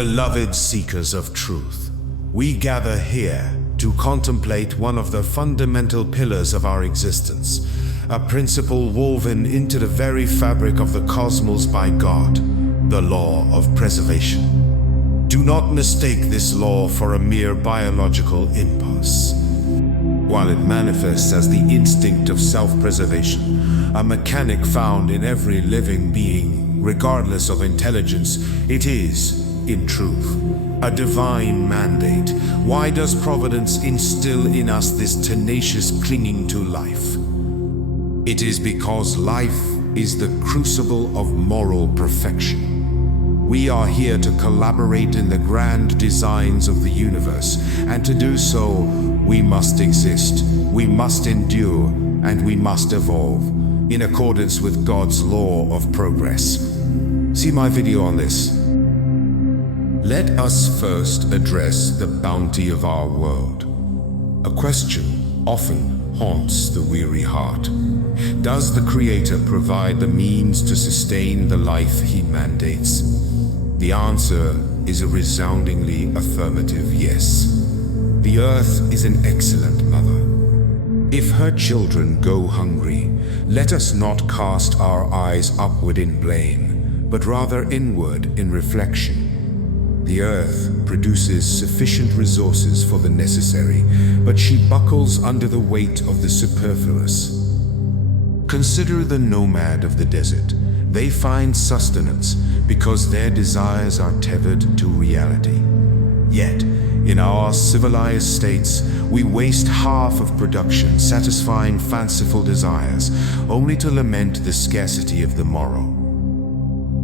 Beloved seekers of truth, we gather here to contemplate one of the fundamental pillars of our existence, a principle woven into the very fabric of the cosmos by God, the law of preservation. Do not mistake this law for a mere biological impulse. While it manifests as the instinct of self-preservation, a mechanic found in every living being, regardless of intelligence, it is, in truth, a divine mandate. Why does Providence instill in us this tenacious clinging to life? It is because life is the crucible of moral perfection. We are here to collaborate in the grand designs of the universe, and to do so, we must exist, we must endure, and we must evolve, in accordance with God's law of progress. See my video on this. Let us first address the bounty of our world. A question often haunts the weary heart. Does the Creator provide the means to sustain the life He mandates? The answer is a resoundingly affirmative yes. The earth is an excellent mother. If her children go hungry, let us not cast our eyes upward in blame, but rather inward in reflection. The earth produces sufficient resources for the necessary, but she buckles under the weight of the superfluous. Consider the nomad of the desert. They find sustenance because their desires are tethered to reality. Yet, in our civilized states, we waste half of production satisfying fanciful desires, only to lament the scarcity of the morrow.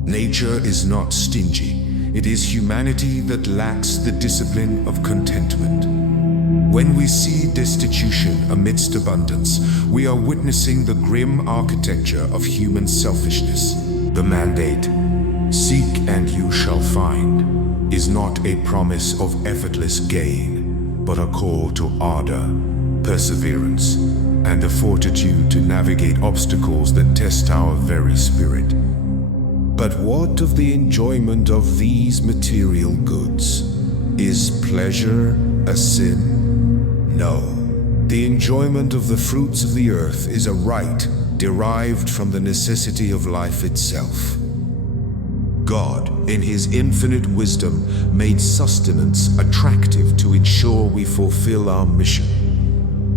Nature is not stingy. It is humanity that lacks the discipline of contentment. When we see destitution amidst abundance, we are witnessing the grim architecture of human selfishness. The mandate, "Seek and you shall find," is not a promise of effortless gain, but a call to ardor, perseverance, and the fortitude to navigate obstacles that test our very spirit. But what of the enjoyment of these material goods? Is pleasure a sin? No. The enjoyment of the fruits of the earth is a right derived from the necessity of life itself. God, in His infinite wisdom, made sustenance attractive to ensure we fulfill our mission.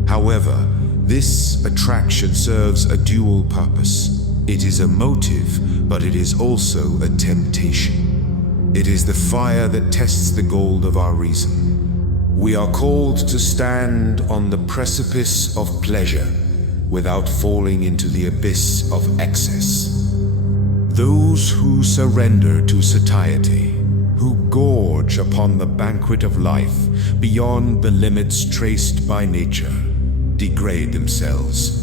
However, this attraction serves a dual purpose. It is a motive, but it is also a temptation. It is the fire that tests the gold of our reason. We are called to stand on the precipice of pleasure without falling into the abyss of excess. Those who surrender to satiety, who gorge upon the banquet of life beyond the limits traced by nature, degrade themselves.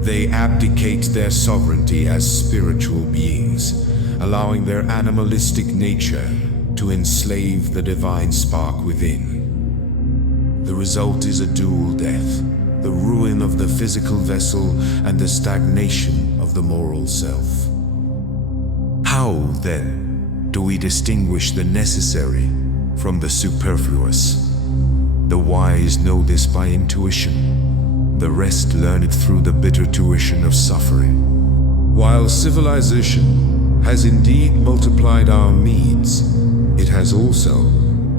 They abdicate their sovereignty as spiritual beings, allowing their animalistic nature to enslave the divine spark within. The result is a dual death, the ruin of the physical vessel and the stagnation of the moral self. How, then, do we distinguish the necessary from the superfluous? The wise know this by intuition. The rest learn it through the bitter tuition of suffering. While civilization has indeed multiplied our means, it has also,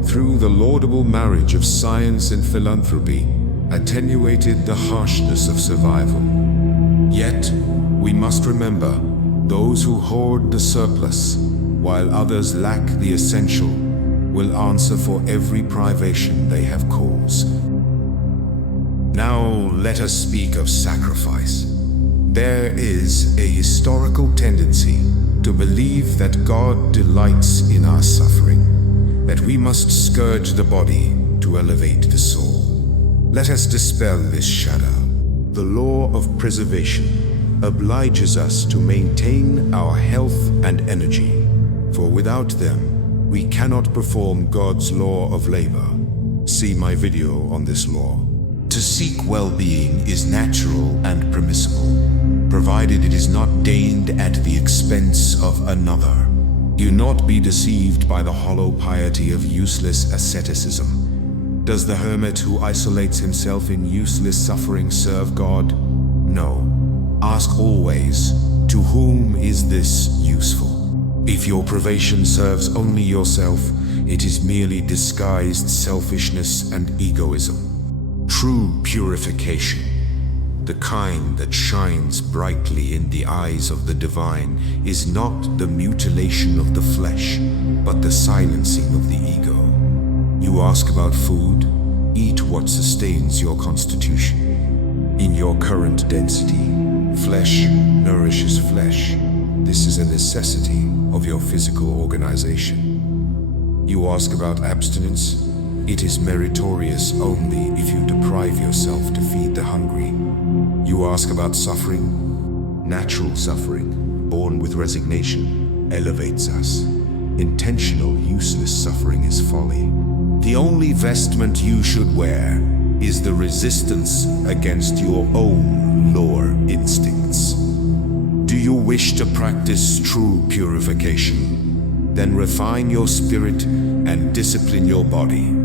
through the laudable marriage of science and philanthropy, attenuated the harshness of survival. Yet, we must remember, those who hoard the surplus, while others lack the essential, will answer for every privation they have caused. Now let us speak of sacrifice. There is a historical tendency to believe that God delights in our suffering, that we must scourge the body to elevate the soul. Let us dispel this shadow. The law of preservation obliges us to maintain our health and energy, for without them, we cannot perform God's law of labor. See my video on this law. To seek well-being is natural and permissible, provided it is not gained at the expense of another. Do not be deceived by the hollow piety of useless asceticism. Does the hermit who isolates himself in useless suffering serve God? No. Ask always, to whom is this useful? If your privation serves only yourself, it is merely disguised selfishness and egoism. True purification, the kind that shines brightly in the eyes of the divine, is not the mutilation of the flesh, but the silencing of the ego. You ask about food? Eat what sustains your constitution. In your current density, flesh nourishes flesh. This is a necessity of your physical organization. You ask about abstinence? It is meritorious only if you deprive yourself to feed the hungry. You ask about suffering? Natural suffering, born with resignation, elevates us. Intentional, useless suffering is folly. The only vestment you should wear is the resistance against your own lower instincts. Do you wish to practice true purification? Then refine your spirit and discipline your body.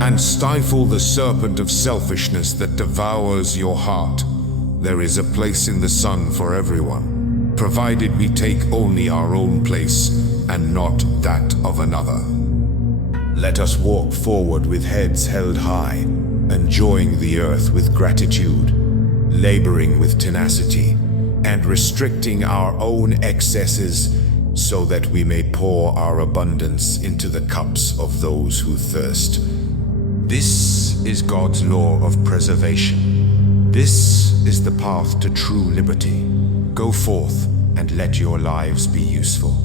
And stifle the serpent of selfishness that devours your heart. There is a place in the sun for everyone, provided we take only our own place and not that of another. Let us walk forward with heads held high, enjoying the earth with gratitude, laboring with tenacity, and restricting our own excesses so that we may pour our abundance into the cups of those who thirst. This is God's law of preservation. This is the path to true liberty. Go forth and let your lives be useful.